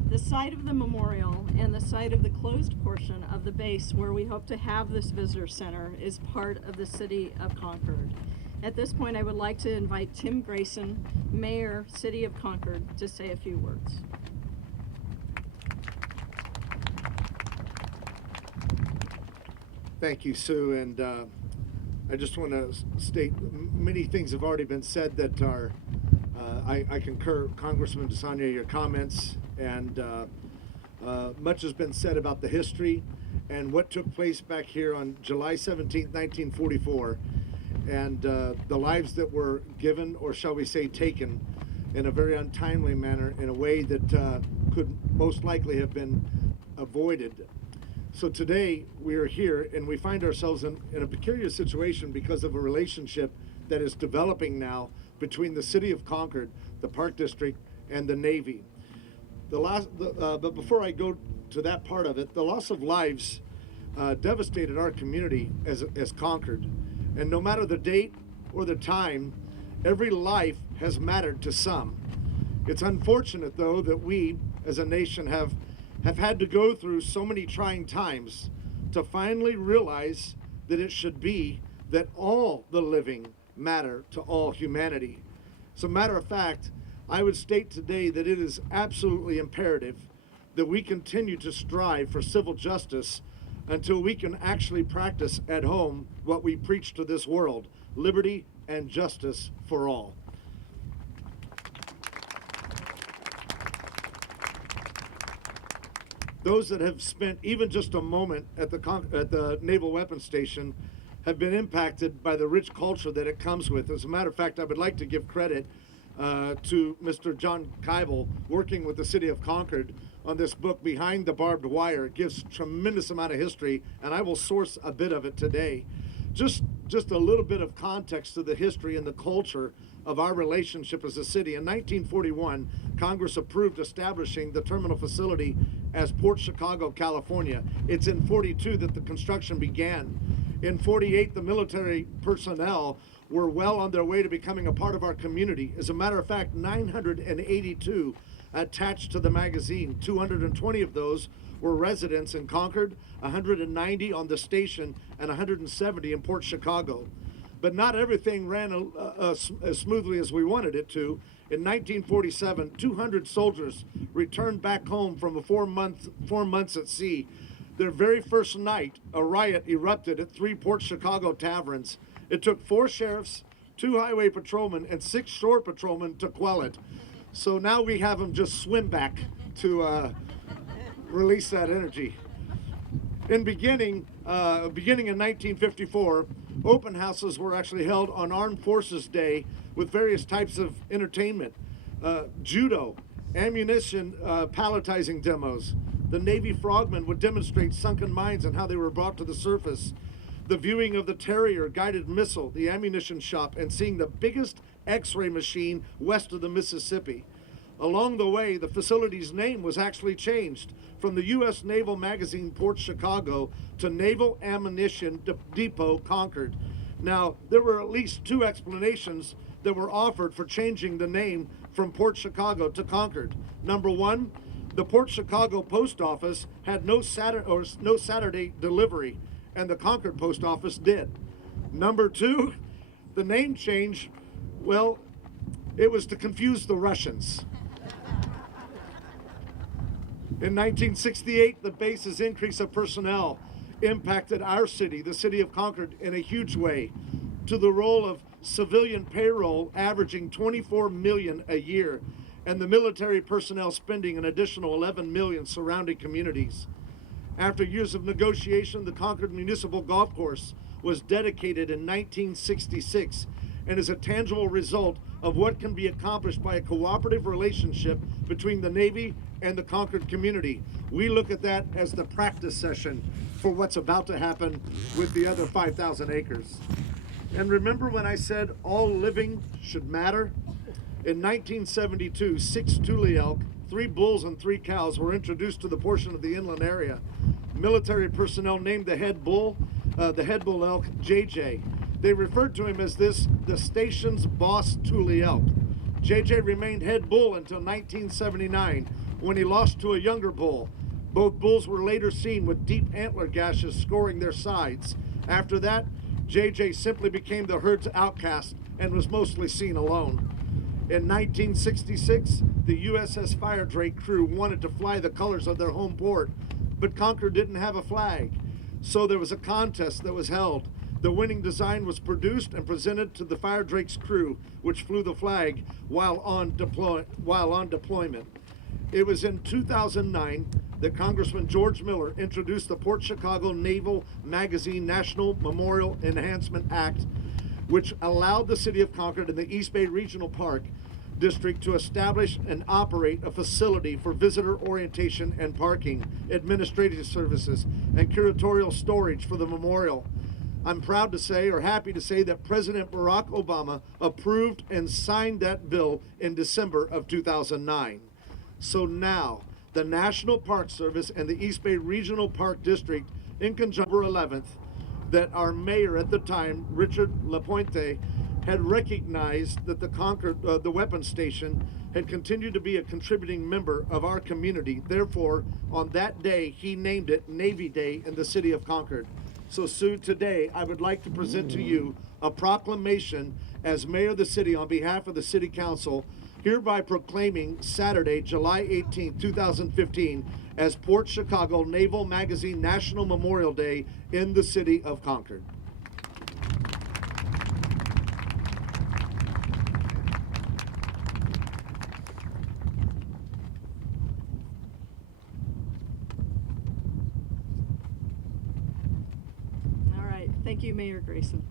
The site of the memorial and the site of the closed portion of the base where we hope to have this visitor center is part of the city of Concord. At this point, I would like to invite Tim Grayson, Mayor, City of Concord, to say a few words. Thank you, Sue, and I just want to state many things have already been said that are, I concur, Congressman DeSania, your comments, and much has been said about the history and what took place back here on July 17th, 1944, and the lives that were given, or shall we say taken, in a very untimely manner, in a way that could most likely have been avoided. So today we are here and we find ourselves in a peculiar situation because of a relationship that is developing now between the city of Concord, the Park District, and the Navy. But before I go to that part of it, the loss of lives devastated our community as Concord. And no matter the date or the time, every life has mattered to some. It's unfortunate, though, that we as a nation have had to go through so many trying times to finally realize that it should be that all the living matter to all humanity. As a matter of fact, I would state today that it is absolutely imperative that we continue to strive for civil justice until we can actually practice at home what we preach to this world: liberty and justice for all. Those that have spent even just a moment at the Naval Weapons Station have been impacted by the rich culture that it comes with. As a matter of fact, I would like to give credit to Mr. John Kybel, working with the city of Concord on this book, Behind the Barbed Wire. It gives a tremendous amount of history, and I will source a bit of it today. Just a little bit of context to the history and the culture of our relationship as a city. In 1941, Congress approved establishing the terminal facility as Port Chicago, California. It's in 42 that the construction began. In 48, the military personnel were well on their way to becoming a part of our community. As a matter of fact, 982 attached to the magazine. 220 of those were residents in Concord, 190 on the station, and 170 in Port Chicago. But not everything ran as smoothly as we wanted it to. In 1947, 200 soldiers returned back home from 4 months at sea. Their very first night, a riot erupted at 3 Port Chicago taverns. It took 4 sheriffs, 2 highway patrolmen, and 6 shore patrolmen to quell it. So now we have them just swim back to release that energy. Beginning in 1954, open houses were actually held on Armed Forces Day with various types of entertainment, judo, ammunition palletizing demos. The Navy frogmen would demonstrate sunken mines and how they were brought to the surface. The viewing of the Terrier guided missile, the ammunition shop, and seeing the biggest X-ray machine west of the Mississippi. Along the way, the facility's name was actually changed from the U.S. Naval Magazine Port Chicago to Naval Ammunition Depot Concord. Now, there were at least 2 explanations that were offered for changing the name from Port Chicago to Concord. Number 1, the Port Chicago post office had no Saturday delivery, and the Concord post office did. Number 2, the name change, well, it was to confuse the Russians. In 1968, the base's increase of personnel impacted our city, the city of Concord, in a huge way, to the role of civilian payroll averaging $24 million a year, and the military personnel spending an additional $11 million surrounding communities. After years of negotiation, the Concord Municipal Golf Course was dedicated in 1966 and is a tangible result of what can be accomplished by a cooperative relationship between the Navy and the Concord community. We look at that as the practice session for what's about to happen with the other 5,000 acres. And remember when I said all living should matter? In 1972, 6 tule elk, 3 bulls and 3 cows were introduced to the portion of the inland area. Military personnel named the head bull elk JJ. They referred to him as the station's boss tule elk. JJ remained head bull until 1979, when he lost to a younger bull. Both bulls were later seen with deep antler gashes scoring their sides. After that, JJ simply became the herd's outcast and was mostly seen alone. In 1966, the USS Fire Drake crew wanted to fly the colors of their home port, but Concord didn't have a flag. So there was a contest that was held. The winning design was produced and presented to the Fire Drake's crew, which flew the flag while on deployment. It was in 2009 that Congressman George Miller introduced the Port Chicago Naval Magazine National Memorial Enhancement Act, which allowed the city of Concord and the East Bay Regional Park District to establish and operate a facility for visitor orientation and parking, administrative services, and curatorial storage for the memorial. I'm proud to say, or happy to say, that President Barack Obama approved and signed that bill in December of 2009. So now, the National Park Service and the East Bay Regional Park District, in conjunction, October 11th, that our mayor at the time, Richard Lapointe, had recognized that the weapons station had continued to be a contributing member of our community. Therefore, on that day, he named it Navy Day in the city of Concord. So Sue, today I would like to present to you a proclamation as mayor of the city on behalf of the city council, hereby proclaiming Saturday, July 18, 2015, as Port Chicago Naval Magazine National Memorial Day in the city of Concord. All right, thank you, Mayor Grayson.